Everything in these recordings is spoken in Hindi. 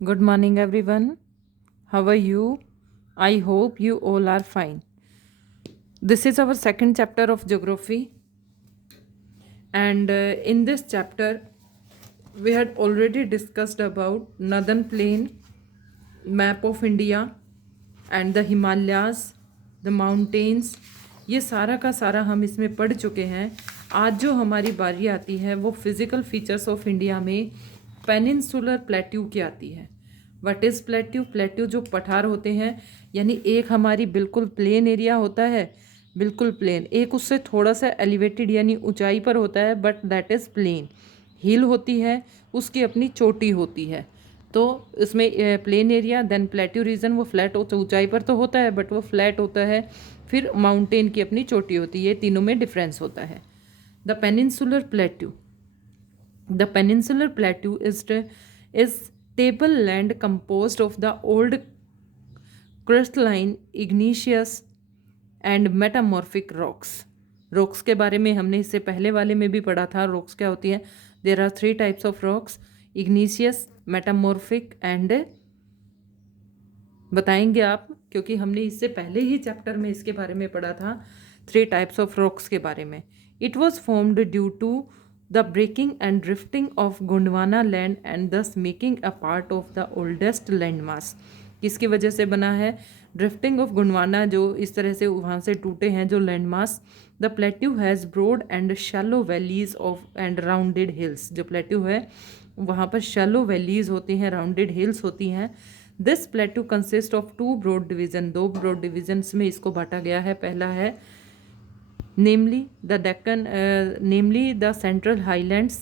Good morning, everyone. How are you? I hope you all are fine. This is our second chapter of geography, and in this chapter, we had already discussed about northern plain, map of India, and the Himalayas, the mountains. ये सारा का सारा हम इसमें पढ़ चुके हैं. आज जो हमारी बारी आती है वो फिजिकल फीचर्स ऑफ इंडिया में पेनिनसुलर प्लेट्यू की आती है. What is plateau? प्लेट्यू जो पठार होते हैं, यानी एक हमारी बिल्कुल प्लेन एरिया होता है, बिल्कुल प्लेन, एक उससे थोड़ा सा एलिवेटेड यानी ऊंचाई पर होता है, but that is plain. Hill होती है, उसकी अपनी चोटी होती है. तो इसमें plain area, then plateau region, वो फ्लैट ऊंचाई पर तो होता है बट वो फ्लैट होता है. फिर माउंटेन की अपनी चोटी होती है. तीनों में डिफरेंस होता है. The peninsular plateau. The peninsular plateau is tableland composed of the old crystalline, igneous and metamorphic rocks. Rocks के बारे में हमने इससे पहले वाले में भी पढ़ा था. रॉक्स क्या होती है? There are 3 types of rocks, igneous, metamorphic and, बताएंगे आप, क्योंकि हमने इससे पहले ही चैप्टर में इसके बारे में पढ़ा था, 3 टाइप्स ऑफ रॉक्स के बारे में. It was formed due to the breaking and drifting of Gondwana land and thus making a part of the oldest land mass. किसकी वजह से बना है? ड्रिफ्टिंग ऑफ गोंडवाना, जो इस तरह से वहाँ से टूटे हैं जो land mass. The plateau has broad and shallow valleys of and rounded hills. जो प्लेट्यू है वहाँ पर शैलो वैलीज होती हैं, राउंडेड हिल्स होती हैं. This plateau consist of 2 broad division. 2 broad divisions में इसको बांटा गया है. पहला है namely the Deccan, namely the Central Highlands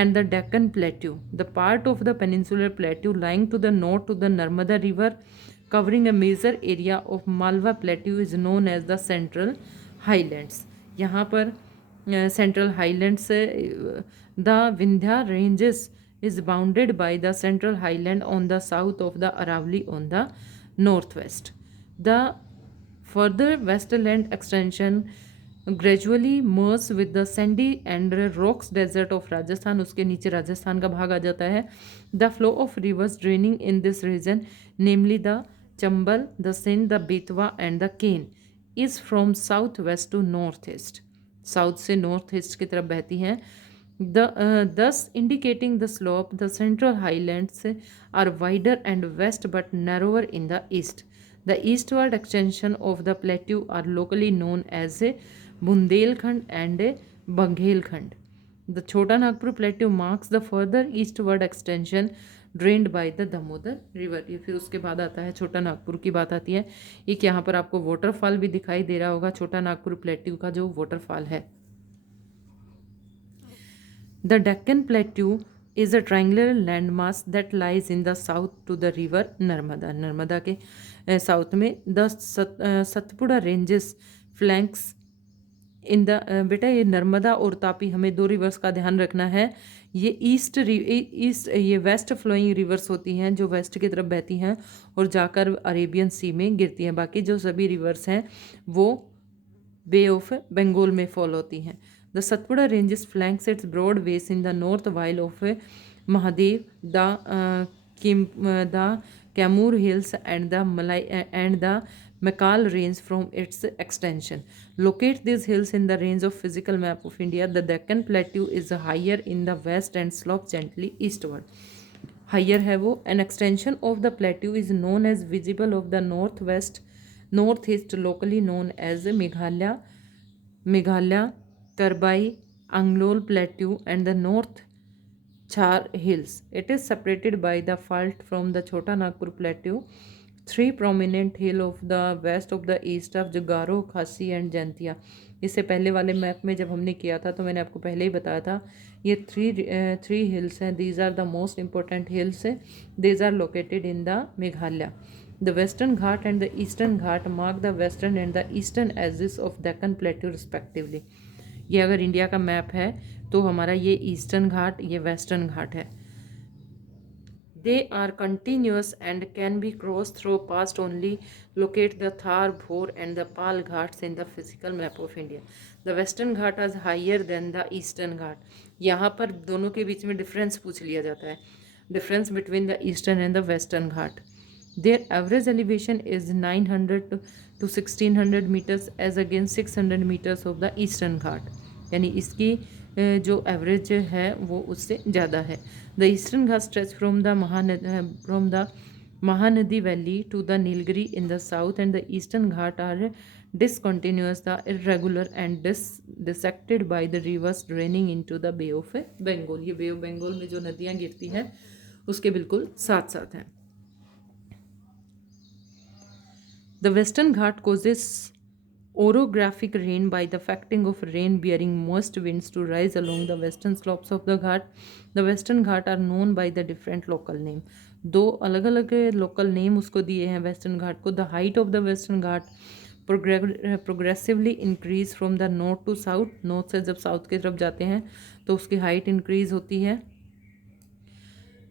and the Deccan Plateau. The part of the peninsular plateau lying to the north to the Narmada River, covering a major area of Malwa Plateau, is known as the Central Highlands. यहाँ पर Central Highlands, the Vindhya Ranges is bounded by the Central Highland on the south of the Aravalli on the northwest. The further westland extension gradually merge with the sandy and rocks desert of Rajasthan. उसके नीचे राजस्थान का भाग आ जाता है. The flow of rivers draining in this region, namely the Chambal, the Sindh, the Betwa and the Ken, is from south west to north east. South से नॉर्थ ईस्ट की तरफ बहती हैं. Thus indicating the slope, the central highlands are wider and west but narrower in the east. The eastward extension of the plateau are locally known as a Bundelkhand and a Banghelkhand. The Chota Nagpur plateau marks the further eastward extension drained by the Damodar river. ये फिर उसके बाद आता है छोटा नागपुर की बात आती है. एक यहाँ पर आपको वाटरफॉल भी दिखाई दे रहा होगा, छोटा नागपुर प्लेट्यू का जो वाटरफॉल है. The Deccan Plateau is a triangular landmass that lies in the south to the river Narmada. Narmada के साउथ में the Satpura ranges flanks in the, बेटा ये नर्मदा और तापी, हमें 2 रिवर्स का ध्यान रखना है. ये ईस्ट ये वेस्ट फ्लोइंग रिवर्स होती हैं जो वेस्ट की तरफ बहती हैं और जाकर अरेबियन सी में गिरती हैं. बाकी जो सभी रिवर्स हैं वो बे ऑफ बंगाल में फॉल होती हैं. The Satpura ranges flanks its broad base in the north while of Mahadev, the Kaimur hills and the Malai and the Makal range from its extension. Locate these hills in the range of physical map of India. The Deccan Plateau is higher in the west and slopes gently eastward. Higher है वो. An extension of the plateau is known as visible of the northeast, locally known as Meghalaya, Karbai, Anglol Plateau and the North Char Hills. It is separated by the fault from the Chota Nagpur Plateau. 3 prominent hill of the west of the east of Jagaro, खासी एंड जैंतिया. इससे पहले वाले मैप में जब हमने किया था तो मैंने आपको पहले ही बताया था ये 3 हिल्स हैं. These are the most important hills. These are located in the Meghalaya. The Western Ghat and the eastern Ghat mark the western and the eastern edges of Deccan plateau respectively. ये अगर इंडिया का मैप है तो हमारा ये ईस्टर्न घाट, ये वेस्टर्न घाट है. They are continuous and can be crossed through past only. Locate the Thar, Bhor and the Pal Ghats in the physical map of India. The western Ghat is higher than the eastern Ghat. यहाँ पर दोनों के बीच में डिफरेंस पूछ लिया जाता है. difference between the eastern and the western Ghat. Their average elevation is 900 to 1600 meters as against 600 meters of the eastern Ghat. यानी इसकी जो एवरेज है वो उससे ज़्यादा है. The eastern Ghat stretch from the Mahanadi Valley to the Nilgiri in the south, and the eastern Ghat are discontinuous, the irregular and dissected by the rivers draining into the Bay of Bengal. ये Bay of Bengal में जो नदियाँ गिरती हैं उसके बिल्कुल साथ साथ हैं. The western Ghat causes orographic rain by the affecting of rain bearing moist winds to rise along the western slopes of the Ghat. The western Ghat are known by the different local name. दो अलग अलग लोकल नेम उसको दिए हैं वेस्टर्न घाट को. The height of the Western Ghat progressively increase from the north to south. North से जब साउथ की तरफ जाते हैं तो उसकी हाइट इंक्रीज होती है.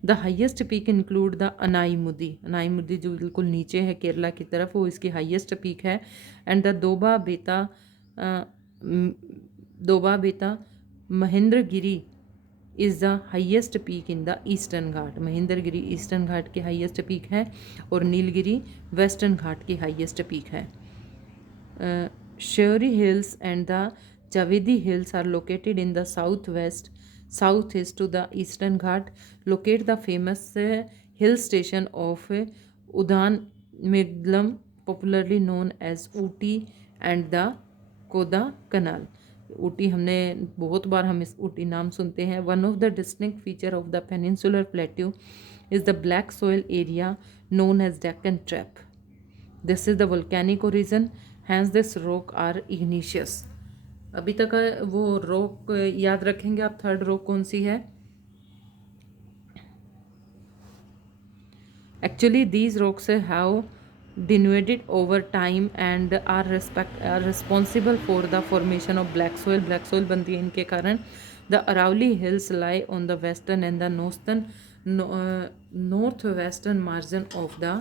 The highest peak include the Anaimudi. Anaimudi जो बिल्कुल नीचे है केरला की तरफ, वो इसकी हाइएस्ट पीक है. And the Doddabetta Mahendragiri is the highest peak in the eastern ghat. Mahendragiri eastern ghat की हाइएस्ट पीक है और नीलगिरी वेस्टर्न घाट की हाइएस्ट पीक है. Shevaroy hills and the Javadi hills are located in the southeast to the eastern Ghat. Locate the famous hill station of Udan Midlam, popularly known as Ooty, and the Koda Canal. Ooty हमने बहुत बार हम इस ऊटी नाम सुनते हैं. One of the distinct feature of the peninsular plateau is the black soil area known as Deccan trap. This is the volcanic origin, hence this rock are igneous. अभी तक वो रॉक याद रखेंगे आप. थर्ड रॉक कौन सी है? Actually these rocks have denuded over time and are responsible for the formation of black soil. black soil बनती है इनके कारण. the Aravalli hills lie on the western and the northwestern margin of the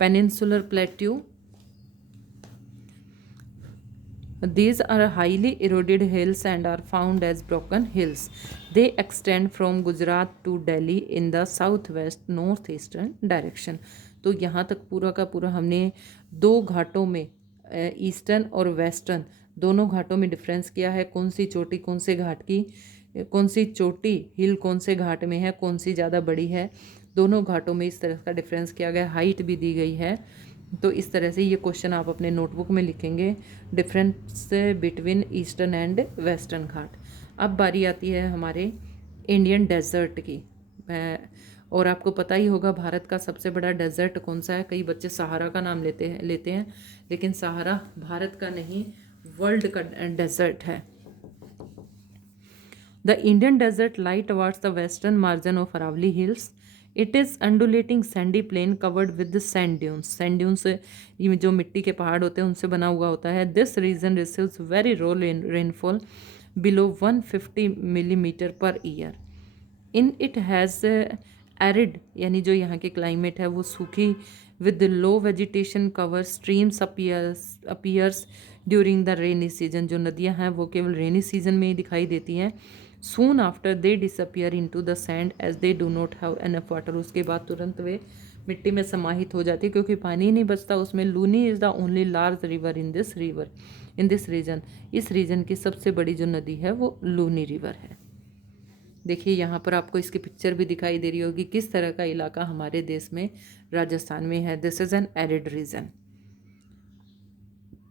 peninsular plateau. These are highly eroded hills and are found as broken hills. They extend from Gujarat to Delhi in the southwest northeastern direction. तो यहाँ तक पूरा का पूरा हमने दो घाटों में ईस्टर्न और वेस्टर्न दोनों घाटों में डिफरेंस किया है. कौन सी चोटी कौन से घाट की, कौन सी चोटी हिल कौन से घाट में है, कौन सी ज़्यादा बड़ी है. दोनों घाटों में इस तरह का डिफरेंस किया गया. हाइट भी दी गई है. तो इस तरह से ये क्वेश्चन आप अपने नोटबुक में लिखेंगे, difference between eastern and western ghat. अब बारी आती है हमारे इंडियन डेजर्ट की. और आपको पता ही होगा भारत का सबसे बड़ा डेजर्ट कौन सा है. कई बच्चे सहारा का नाम लेते हैं लेकिन सहारा भारत का नहीं, वर्ल्ड का डेजर्ट है. The Indian desert lie towards the western margin of Aravalli hills. It is undulating sandy plain covered with sand dunes. Sand dunes ये जो मिट्टी के पहाड़ होते हैं उनसे बना हुआ होता है. This region receives very low rainfall below 150 millimetre per year. In it has arid, यानी जो यहाँ की क्लाइमेट है वो सूखी, with low vegetation cover. Streams appears during the rainy season. जो नदियाँ हैं वो केवल रेनी सीजन में ही दिखाई देती हैं. Soon after they disappear into the sand as they do not have enough water. उसके बाद तुरंत वे मिट्टी में समाहित हो जाती है क्योंकि पानी नहीं बचता उसमें. Luni is the only large river in this region. इस रीजन की सबसे बड़ी जो नदी है वो लूनी रिवर है. देखिए यहाँ पर आपको इसकी पिक्चर भी दिखाई दे रही होगी किस तरह का इलाका हमारे देश में राजस्थान में है. This is an arid region.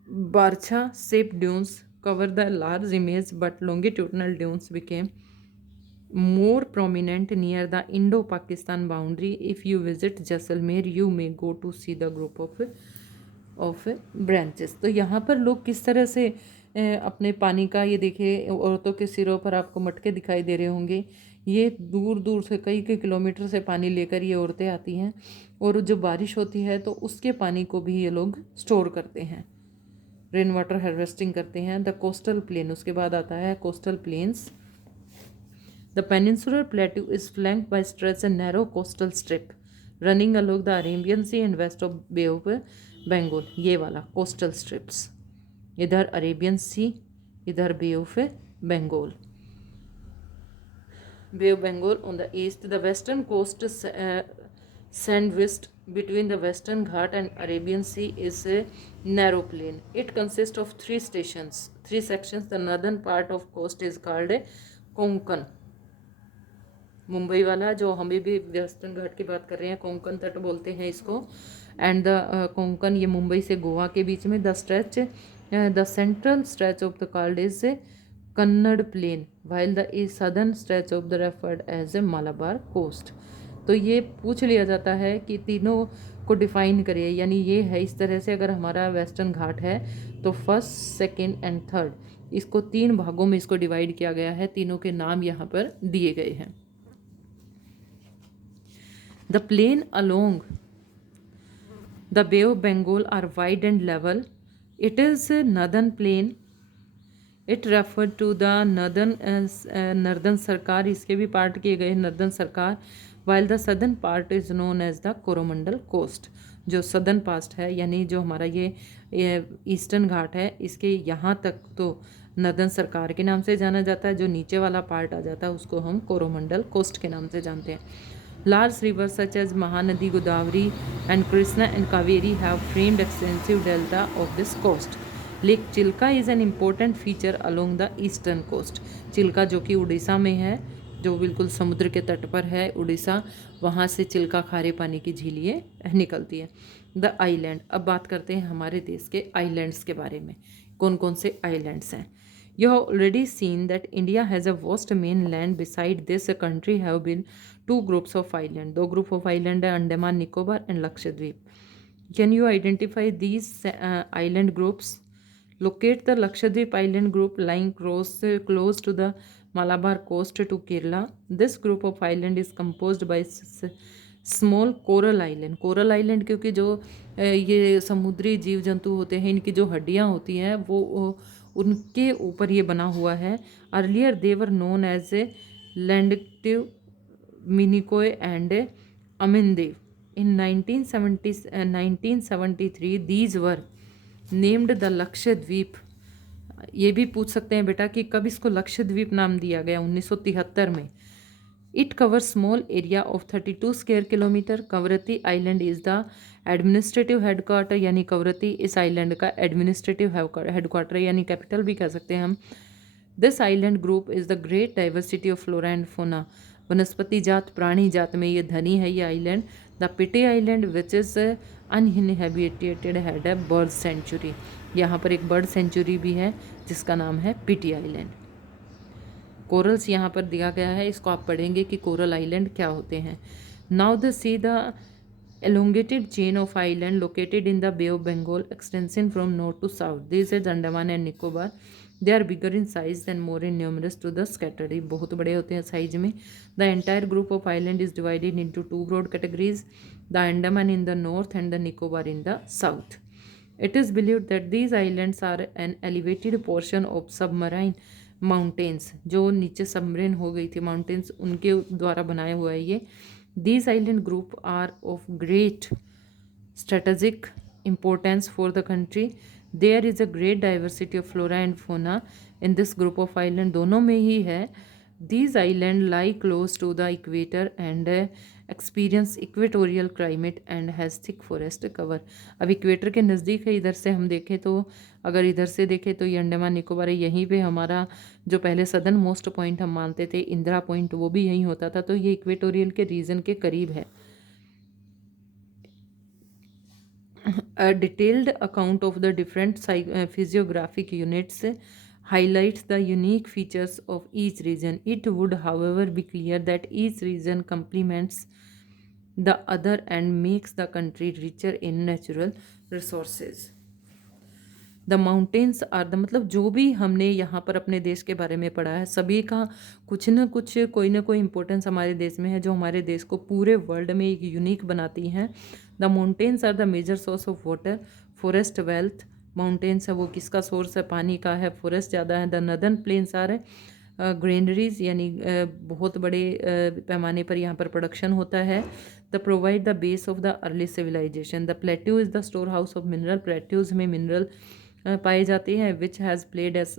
Barchan shape dunes cover the large image, but longitudinal dunes became more prominent near the Indo-Pakistan boundary. If you visit Jaisalmer, you may go to see the group of branches. तो यहाँ पर लोग किस तरह से अपने पानी का, ये देखिए औरतों के सिरों पर आपको मटके दिखाई दे रहे होंगे. ये दूर दूर से कई किलोमीटर से पानी लेकर ये औरतें आती हैं और जो बारिश होती है तो उसके पानी को भी ये लोग स्टोर करते हैं, रेन वाटर हार्वेस्टिंग करते हैं. द कोस्टल प्लेन, उसके बाद आता है coastal plains. The peninsular plateau is flanked by stretch a narrow coastal strip running along the Arabian sea and west of bay of Bengal. ये वाला कोस्टल स्ट्रिप्स, इधर अरेबियन सी, इधर bay of Bengal. Bay of Bengal on the east. The western coast sandwiched between the Western Ghat and Arabian Sea is a narrow plain. It consists of three sections. The northern part of coast is called a Konkan. Mumbai वाला जो हमें भी वेस्टर्न घाट की बात कर रहे हैं, कोंकण तट बोलते हैं इसको. एंड द कोंकण, ये मुंबई से गोवा के बीच में. The central stretch of the called is a Kannada plain, while the southern stretch of the referred as a Malabar coast. तो ये पूछ लिया जाता है कि तीनों को डिफाइन करिए, यानी ये है इस तरह से. अगर हमारा वेस्टर्न घाट है तो फर्स्ट, सेकेंड एंड थर्ड, इसको 3 भागों में इसको डिवाइड किया गया है. तीनों के नाम यहाँ पर दिए गए हैं. The plain along the Bay of Bengal are wide and level. It is a northern plain. It referred to the northern Sarkar. इसके भी पार्ट किए गए northern Sarkar. While the southern part is known as the Coromandel coast. जो सदर्न पास्ट है, यानी जो हमारा ये ईस्टर्न घाट है, इसके यहाँ तक तो नर्दर्न सरकार के नाम से जाना जाता है. जो नीचे वाला पार्ट आ जाता है उसको हम कोरोमंडल कोस्ट के नाम से जानते हैं. Large rivers such as Mahanadi, Godavari and Krishna and Kaveri have framed extensive delta of this coast. Lake Chilka is an important feature along the eastern coast. Chilka जो कि उड़ीसा में है, जो बिल्कुल समुद्र के तट पर है उड़ीसा, वहाँ से चिल्का खारे पानी की झील ये निकलती है. The island. अब बात करते हैं हमारे देश के आइलैंड्स के बारे में. कौन कौन से आइलैंड्स हैं. You have already seen that India has a vast mainland. Beside this, a country have been 2 groups of island. 2 group of island are Andaman Nicobar and Lakshadweep. Can you identify these island groups? Locate the Lakshadweep island group lying close to the Malabar coast to Kerala. This group of island is composed by small coral island. Coral island क्योंकि जो ये समुद्री जीव जंतु होते हैं, इनकी जो हड्डियाँ होती हैं वो उनके ऊपर ये बना हुआ है. Earlier they were known as a Laccadive, Minicoy and Amindivi. In 1973 these were named the Lakshadweep. ये भी पूछ सकते हैं बेटा कि कब इसको लक्षद्वीप नाम दिया गया. 1973 में. It covers small area of 32 square kilometer. Kavaratti island is the administrative headquarter, यानी कवरत्ती इस आइलैंड का एडमिनिस्ट्रेटिव हेडक्वार्टर यानी कैपिटल भी कह सकते हैं हम. This island group is the great diversity of flora and fauna. वनस्पति जात, प्राणी जात में ये धनी है ये island. The Pitti island which is uninhabited had a bird sanctuary. यहाँ पर एक बर्ड सेंचुरी भी है जिसका नाम है पिटी आइलैंड. कोरल्स यहाँ पर दिया गया है, इसको आप पढ़ेंगे कि कोरल आइलैंड क्या होते हैं. Now the see the elongated chain of island located in the Bay of Bengal extending from north to south. These is Andaman and Nicobar. They are bigger in size and more in numerous to the scattered. बहुत बड़े होते हैं साइज में. The entire group of island is divided into 2 broad categories. The Andaman in the north and the Nicobar in the south. It is believed that these islands are an elevated portion of submarine mountains. जो नीचे सबमरीन हो गई थी माउंटेन्स, उनके द्वारा बनाया हुआ है ये. These island group are of great strategic importance for the country. There is a great diversity of flora and fauna in this group of island. दोनों में ही है. These island lie close to the equator and experience equatorial climate and has thick forest cover. अब इक्वेटर के नज़दीक है. इधर से हम देखें तो, अगर इधर से देखें तो ये अंडमान निकोबार है. यहीं पे हमारा जो पहले सदर्न मोस्ट पॉइंट हम मानते थे इंदिरा पॉइंट, वो भी यहीं होता था. तो ये इक्वेटोरियल के रीजन के करीब है. A detailed account of the different physiographic units highlights the unique features of each region. It would, however, be clear that each region complements the other and makes the country richer in natural resources. The mountains are the, मतलब जो भी हमने यहाँ पर अपने देश के बारे में पढ़ा है, सभी का कुछ न कुछ कोई ना कोई इम्पोर्टेंस हमारे देश में है जो हमारे देश को पूरे वर्ल्ड में एक यूनिक बनाती हैं. The mountains are the major source of water. Forest wealth. Mountains है वो किसका सोर्स है, पानी का है. फॉरेस्ट ज़्यादा है. The northern plains are granaries, यानी बहुत बड़े पैमाने पर यहाँ पर प्रोडक्शन होता है. The provide the base of the early civilization. The plateau is the store house of mineral. Plateaus में मिनरल पाए जाते हैं. Which has played as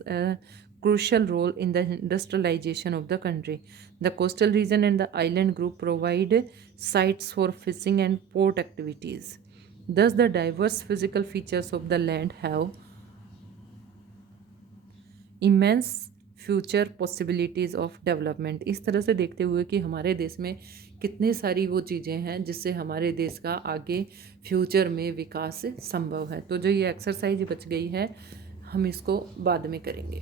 crucial role in the industrialization of the country. The coastal region and the island group provide sites for fishing and port activities. Thus, the diverse physical features of the land have immense future possibilities of development. इस तरह से देखते हुए कि हमारे देश में कितनी सारी वो चीज़ें हैं जिससे हमारे देश का आगे फ्यूचर में विकास संभव है। तो जो ये एक्सरसाइज बच गई है हम इसको बाद में करेंगे।